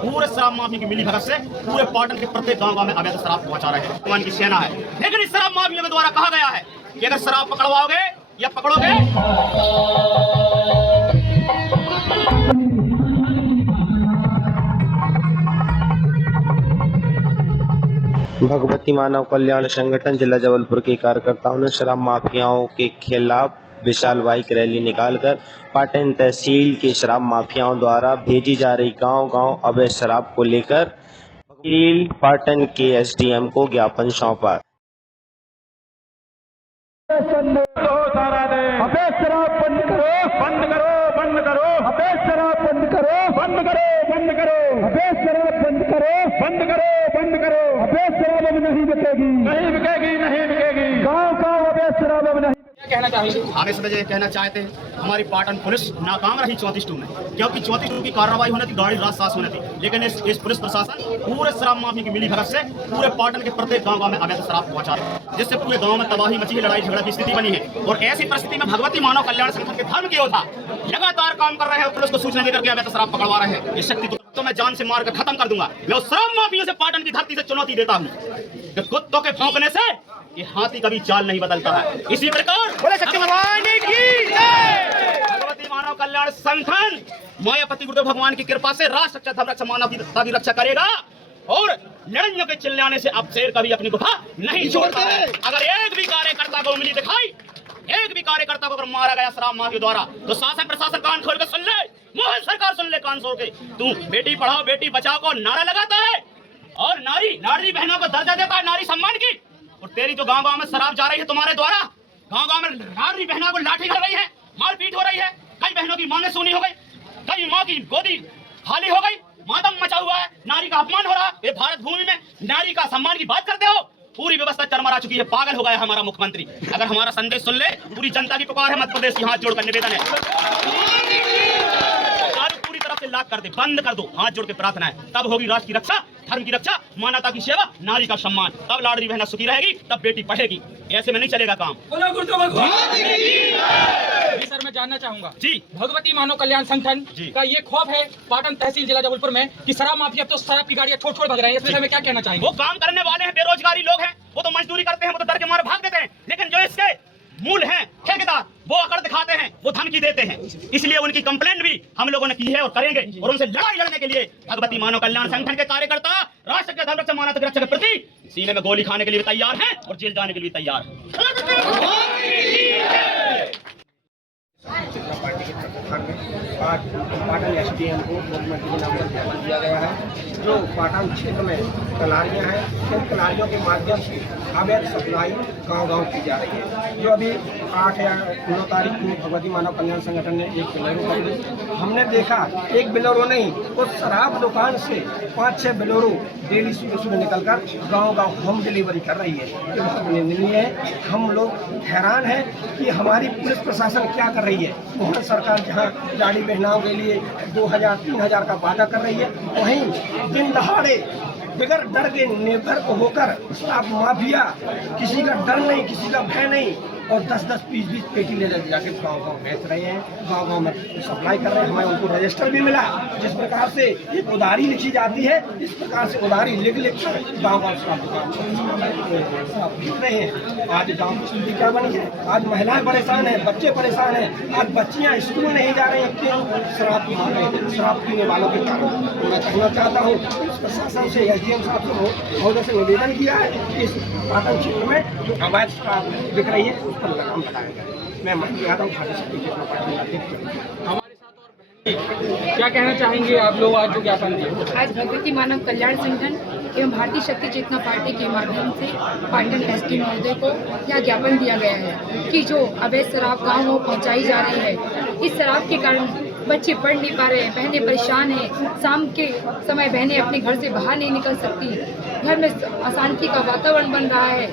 पूरे शराब माफी की मिली भगत से पूरे पाटन के प्रत्येक गांव में अवैध शराब पहुंचा रहे हैं। भगवान की सेना है, लेकिन इस शराब माफिया के द्वारा कहा गया है कि अगर शराब पकड़वाओगे या पकड़ोगे भगवती मानव कल्याण संगठन जिला जबलपुर के कार्यकर्ताओं ने शराब माफियाओं के खिलाफ विशाल बाइक रैली निकालकर पाटन तहसील के शराब माफियाओं द्वारा भेजी जा रही गांव-गांव अवैध शराब को लेकर पाटन के एसडीएम को ज्ञापन सौंपा। अवैध शराब बंद करो, बंद करो, बंद करो, अवैध शराब बंद करो, बंद करो, बंद करो, अवैध शराब बंद करो, बंद करो, बंद करो, अवैध शराब अब नहीं बिकेगी, नहीं बिकेगी, नहीं बिकेगी, गाँव अवैध शराब अब नहीं। क्या कहना चाहेंगे? हम इस वजह कहना चाहते हैं हमारी पाटन पुलिस नाकाम रही 34 में, क्योंकि 34 की कार्रवाई होनी थी, गाड़ी रात सास होनी थी, लेकिन इस पुलिस प्रशासन पूरे शराब माफी की मिली भगत से पूरे पाटन के प्रत्येक गांव में अवैध शराब पहुंचा रहे हैं, जिससे पूरे गांव में तबाही मची है, लड़ाई झगड़ा की स्थिति बनी है। और ऐसी परिस्थिति में भगवती मानव कल्याण संगठन के धर्म के योद्धा लगातार काम कर रहे हैं, पुलिस को सूचना देकर के अवैध शराब पकड़वा रहे हैं। ये शक्ति तो मैं जान से मार कर खत्म कर दूंगा। मैं उस शराब माफियों से पाटन की धरती से चुनौती देता हूँ कि कुत्तों के भौंकने से ये हाथी कभी चाल नहीं बदलता है। इसी प्रकार भगवती मानव कल्याण संगठन मायापति गुरुदेव भगवान की कृपा से राष्ट्र रक्षा, धर्म रक्षा, मानवता की रक्षा करेगा और लड़ाइयों के चिल्लाने से अब शेर कभी अपनी गुफा नहीं छोड़ता है। अगर एक भी कार्यकर्ता को उंगली दिखाई, एक भी कार्यकर्ता को अगर मारा गया शराब माफिया द्वारा, तो शासन प्रशासन कान खोल कर सुन ले, मोहन सरकार सुन ले कान खोल के। तू बेटी पढ़ाओ बेटी बचाओ को नारा लगाता है और नारी बहनों को दर्जा देता है नारी सम्मान की, और तेरी जो गांव में शराब जा रही है तुम्हारे द्वारा, गांव में नारी बहनों को लाठी कर रही है, मारपीट हो रही है, कई बहनों की मांगे सुनी हो गई, कई माँ की गोदी खाली हो गई, मातम मचा हुआ है, नारी का अपमान हो रहा है। ये भारत भूमि में नारी का सम्मान की बात करते हो? पूरी व्यवस्था चरमरा चुकी है, पागल हो गया हमारा मुख्यमंत्री। अगर हमारा संदेश सुन ले, पूरी जनता की पुकार है, मध्य प्रदेश की हाथ जोड़कर निवेदन है पूरी तरफ से लाख कर दे, बंद कर दो, हाथ जोड़ के प्रार्थना है। तब होगी राष्ट्र की रक्षा, धर्म की रक्षा, मानवता की सेवा, नारी का सम्मान, तब लाडली बहना सुखी रहेगी, तब बेटी पढ़ेगी। ऐसे में नहीं चलेगा काम। जी सर, मैं जानना चाहूंगा जी, भगवती मानव कल्याण संगठन का ये खौफ है पाटन तहसील जिला जबलपुर में कि शराब माफिया तो शराब की गाड़ियां छोड़ भग रहे हैं, इसमें हमें क्या कहना चाहेंगे? वो काम करने वाले हैं, बेरोजगारी लोग हैं, वो तो मजदूरी करते हैं, वो तो डर के मारे भाग देते हैं, लेकिन जो इसके मूल हैं ठेकेदार, वो अकड़ दिखाते हैं, वो धमकी देते हैं। इसलिए उनकी कंप्लेंट भी हम लोगों ने की है और करेंगे, और उनसे लड़ाई लड़ने के लिए भगवती मानव कल्याण संगठन के कार्यकर्ता राष्ट्र के धर्म रक्षा, मानवता की रक्षा के प्रति सीने में गोली खाने के लिए तैयार हैं और जेल जाने के लिए तैयार हैं। आज पाटन एसडीएम को मुख्यमंत्री के नाम पर ज्ञापन दिया गया है। जो पाटन क्षेत्र में कलारियाँ हैं, इन कलारियों के माध्यम से अवैध सप्लाई गांव की जा रही है। जो अभी 8 या 9 तारीख को भगवती मानव कल्याण संगठन ने एक बिलोरो पकड़ी। हमने देखा एक बिलोरो नहीं, उस शराब दुकान से 5-6 बिलोरो डेली सुबह निकलकर गांव होम डिलीवरी कर रही है। ये बहुत निंदनीय है। हम लोग हैरान हैं कि हमारी पुलिस प्रशासन क्या कर रही है। मोहन सरकार जहाँ लाड़ी बहनाओं के लिए 2000-3000 का वादा कर रही है, वहीं दिन दहाड़े बगैर डर के निर्भर होकर शराब माफिया, किसी का डर नहीं, किसी का भय नहीं, और 10-10, 20-20 पेटी ले जाके गाँव बेच रहे हैं, गाँव में सप्लाई कर रहे हैं। हमें उनको रजिस्टर भी मिला, जिस प्रकार से एक उधारी लिखी जाती है, इस प्रकार से उधारी लिख कर गाँव शराब दुकान शराब बेच रहे हैं। आज गाँव की स्थिति क्या बनी है? आज महिलाएं परेशान हैं, बच्चे परेशान हैं, आज बच्चियाँ स्कूल नहीं जा रही हैं, क्यों? शराब पीने वालों के कारण। मैं कहना चाहता हूँ इस प्रशासन से, एसडीएम साहब से महोदय से निवेदन किया है कि इस पाटन क्षेत्र में जो अवैध शराब बिक रही है पर लगाम लगाया जाए। मैं मंत्री यादव क्या कहना चाहेंगे आप लोग आज जो ज्ञापन दिए? आज भगवती मानव कल्याण संगठन एवं भारतीय शक्ति चेतना पार्टी के माध्यम से पाटन एसडी महोदय को यह ज्ञापन दिया गया है कि जो अवैध शराब गाँव पहुँचाई जा रही है, इस शराब के कारण बच्चे पढ़ नहीं पा रहे हैं, बहनें परेशान हैं, शाम के समय बहनें अपने घर से बाहर नहीं निकल सकती, घर में अशांति का वातावरण बन रहा है।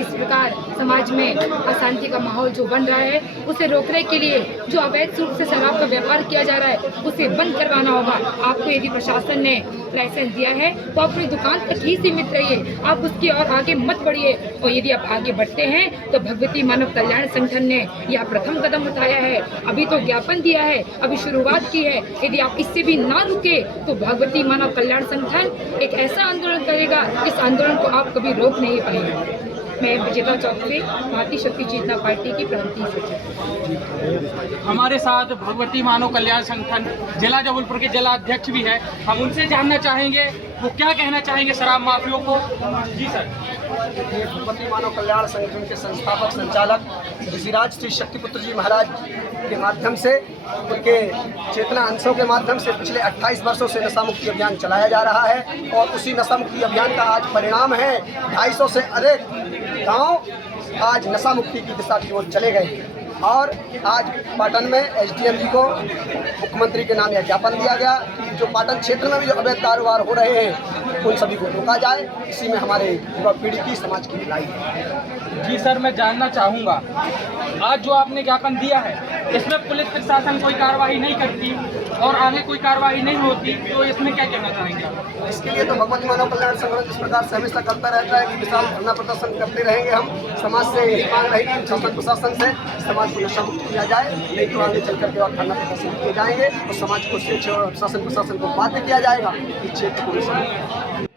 इस प्रकार समाज में अशांति का माहौल जो बन रहा है, उसे रोकने के लिए जो अवैध रूप से शराब का व्यापार किया जा रहा है, उसे बंद करवाना होगा। आपको यदि प्रशासन ने लाइसेंस दिया है तो अपनी दुकान तक ही सीमित रहिए, आप उसकी और आगे मत बढ़िए। और यदि आप आगे बढ़ते हैं तो भगवती मानव कल्याण संगठन ने यह प्रथम कदम उठाया है, अभी तो ज्ञापन दिया है, अभी शुरुआत की है। यदि आप इससे भी ना रुके तो भगवती मानव कल्याण संगठन एक ऐसा आंदोलन करेगा, इस आंदोलन को आप कभी रोक नहीं पाएंगे। मैं विजेता चौक से भारतीय शक्ति चेतना पार्टी की प्रांतीय सचिव। हमारे साथ भगवती मानव कल्याण संगठन जिला जबलपुर के जिला अध्यक्ष भी है, हम उनसे जानना चाहेंगे वो क्या कहना चाहेंगे शराब माफियों को। जी सर। ये भगवती मानव कल्याण संगठन के संस्थापक संचालक ऋषिराज श्री शक्तिपुत्र जी महाराज के माध्यम से, उनके चेतना अंशों के माध्यम से पिछले 28 वर्षों से नशा मुक्ति अभियान चलाया जा रहा है और उसी नशा मुक्ति अभियान का आज परिणाम है 250 से अधिक गांव आज नशा मुक्ति की दिशा की ओर चले गए। और आज पाटन में एसडीएम जी को मुख्यमंत्री के नाम यह ज्ञापन दिया गया कि जो पाटन क्षेत्र में भी जो अवैध कारोबार हो रहे हैं उन सभी को रोका जाए। इसी में हमारे युवा पीढ़ी की, समाज की भलाई है। जी सर, मैं जानना चाहूँगा आज जो आपने ज्ञापन दिया है इसमें पुलिस प्रशासन कोई कार्रवाई नहीं करती और आगे कोई कार्रवाई नहीं होती, तो इसमें क्या कहना चाहेंगे आप? इसके लिए तो भगवती मानव कल्याण संगठन जिस प्रकार से हमेशा करता रहता है कि विशाल धरना प्रदर्शन करते रहेंगे। हम समाज से यही मांग रहेगी कि शासन प्रशासन से समाज को नशा मुक्त किया जाए, नहीं तो आगे चल करके और धरना प्रदर्शन किए जाएंगे और समाज को शासन प्रशासन को बाध्य किया जाएगा कि क्षेत्र को नशा मुक्त।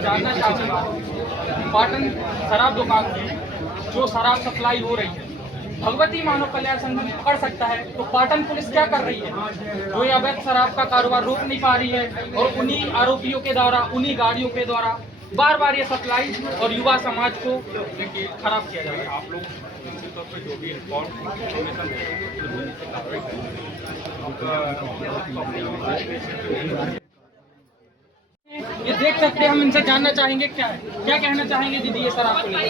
जानना चाहूँगा पाटन शराब दुकान की जो शराब सप्लाई हो रही है भगवती मानव कल्याण संगठन पकड़ सकता है, तो पाटन पुलिस क्या कर रही है? जो ये अवैध शराब का कारोबार रोक नहीं पा रही है और उन्हीं आरोपियों के द्वारा, उन्हीं गाड़ियों के द्वारा बार बार ये सप्लाई और युवा समाज को खराब किया जा रहा है। आप लोग निश्चित तौर पर जो भी ये देख सकते हैं, हम इनसे जानना चाहेंगे क्या कहना चाहेंगे दीदी ये शराब को लेकर?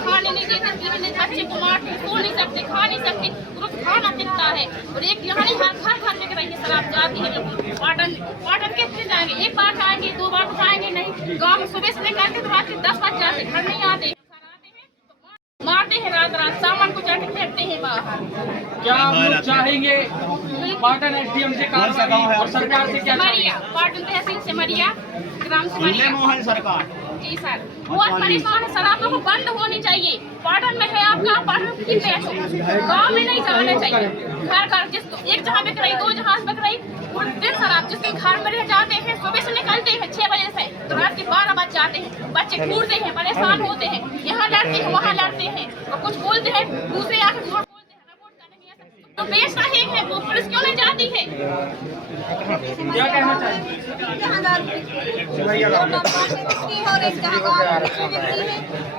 खाने नहीं देते, पीने बच्चे को मारते, सो नहीं सकते, खा नहीं सकते, रोज खाना मिलता है। और एक यहाँ घर लेकर रही है शराब जाती है। पाटन कितने जाएंगे? एक बार खाएंगे, 2 बार खाएंगे नहीं। गाँव में सुबह से लेकर के रात के 10 बज जाते, घर नहीं आते, मारते हैं रात सामान को जाके फेंकते हैं बाहर। क्या आप लोग चाहेंगे पाटन एसडीएम से कार्रवाई और सरकार से क्या मरिया, पाटन तहसील से मरिया, ग्राम से मरिया मोहन सरकार। जी सर, बहुत परेशान है। शराब तो बंद होनी चाहिए। पाटन में है आपका, पाटन की पैसों गाँव में नहीं जाना चाहिए। घर जिसको एक जहाँ बिक रही, 2 जहाँ बिक रही, पूरे दिन शराब जिस दिन घर में रह जाते हैं, सुबह से निकलते हैं 6 बजे से तो रात के 12 बज जाते हैं। बच्चे घूरते हैं, परेशान होते हैं, यहाँ लड़ते हैं, वहाँ लड़ते हैं और कुछ बोलते हैं, दूसरे आके वोट बोलते हैं, वोट करने नहीं आ सकते। तो बेच रहे हैं, वो पुलिस क्यों नहीं जाती है? क्या कहना चाहिए?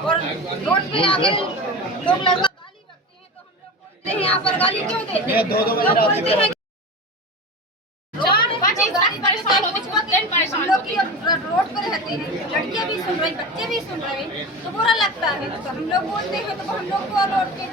और रोड पे आगे लोग लड़का गाली बकते हैं तो हम लोग बोलते हैं यहाँ पर गाली क्यों देते हैं? लोग बोलते हैं हम लोग की रोड पर रहते हैं, लड़कियाँ भी सुन रही, बच्चे भी सुन रहे हैं, तो बुरा लगता है। तो हम लोग बोलते हैं तो हम लोग को रोड के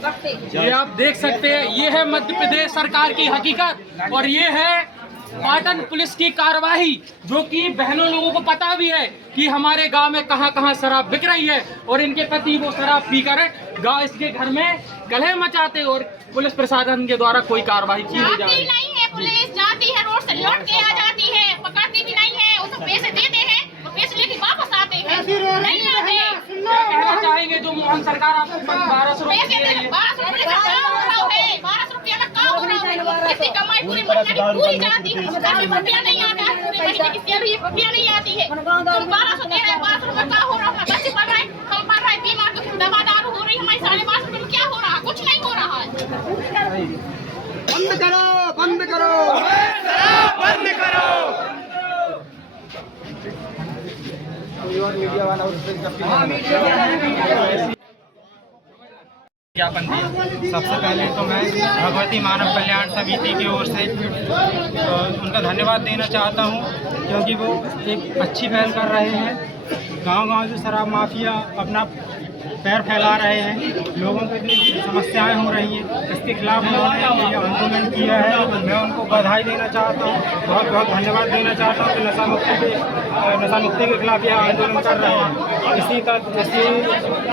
बकते हैं। ये आप देख सकते हैं, ये है मध्य प्रदेश सरकार की हकीकत और ये है पाटन पुलिस की कार्रवाई, जो कि बहनों लोगों को पता भी है कि हमारे गांव में कहां कहां शराब बिक रही है और इनके पति वो शराब पीकर गांव इसके घर में कलह मचाते और पुलिस प्रशासन के द्वारा कोई कार्रवाई की नहीं जा रही। पुलिस जाती है, रोड से लौट के आ जाती है, पकड़ती भी नहीं है, उसको पैसे देते हैं और पैसे लेके वापस आते हैं, नहीं आते। क्या कहना चाहेंगे जो मोहन सरकार आपको 1200 रुपये दे रही है? 1200 रुपये का काम हो रहा है, 1200 रुपये का काम हो रहा है। इसकी कमाई पूरी महीने की पूरी जाती है, रुपया नहीं आता है, पूरी महीने की सैलरी रुपया नहीं आती है। तुम 1200 दे रहे हैं, 1200 रुपये का हो रहा है, बच्चे पढ़ रहे हैं, हम पढ़ रहे हैं, बीमार तो दवा दारू हो रही है, हमारी 1250 रुपये में क्या हो रहा है? कुछ नहीं हो रहा है। बंद करो, बंद करो, बंद करो। मीडिया वाला ज्ञापन दिए। सबसे पहले तो मैं भगवती मानव कल्याण समिति की ओर से उनका धन्यवाद देना चाहता हूं, क्योंकि वो एक अच्छी पहल कर रहे हैं। गांव-गांव जो शराब माफिया अपना पैर फैला रहे हैं, लोगों को इतनी समस्याएं हो रही हैं, इसके खिलाफ उन्होंने ये आंदोलन किया है। मैं उनको बधाई देना चाहता हूँ, बहुत बहुत धन्यवाद देना चाहता हूँ कि नशा मुक्ति के खिलाफ यह आंदोलन कर रहे हैं। इसी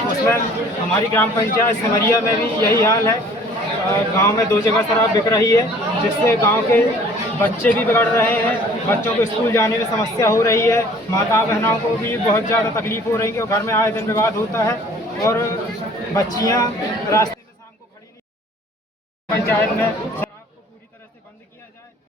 उसमें हमारी ग्राम पंचायत सिमरिया में भी यही हाल है। गांव में 2 जगह शराब बिक रही है, जिससे गांव के बच्चे भी बिगड़ रहे हैं, बच्चों को स्कूल जाने में समस्या हो रही है, माता बहनों को भी बहुत ज़्यादा तकलीफ हो रही है, घर में आए दिन विवाद होता है और बच्चियां रास्ते में शाम को खड़ी नहीं पंचायत में